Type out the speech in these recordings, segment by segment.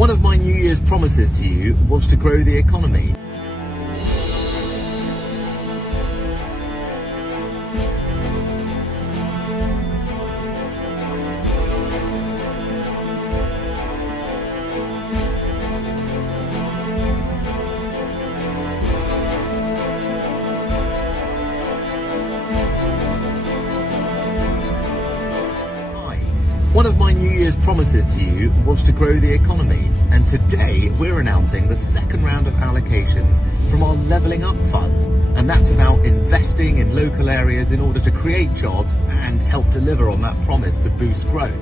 One of my New Year's promises to you was to grow the economy. One of my New Year's promises to you was to grow the economy, and today we're announcing the second round of allocations from our Levelling Up Fund, and that's about investing in local areas in order to create jobs and help deliver on that promise to boost growth.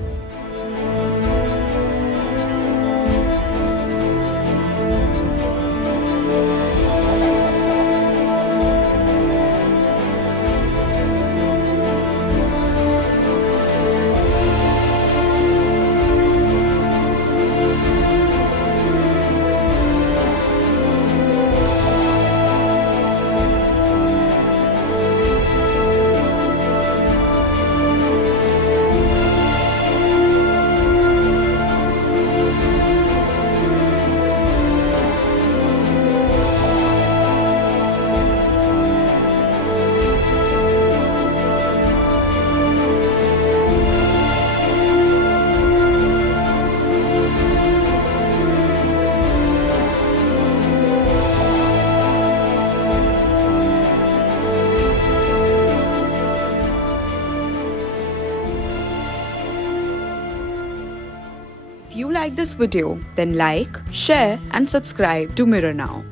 If you like this video, then like, share and subscribe to Mirror Now.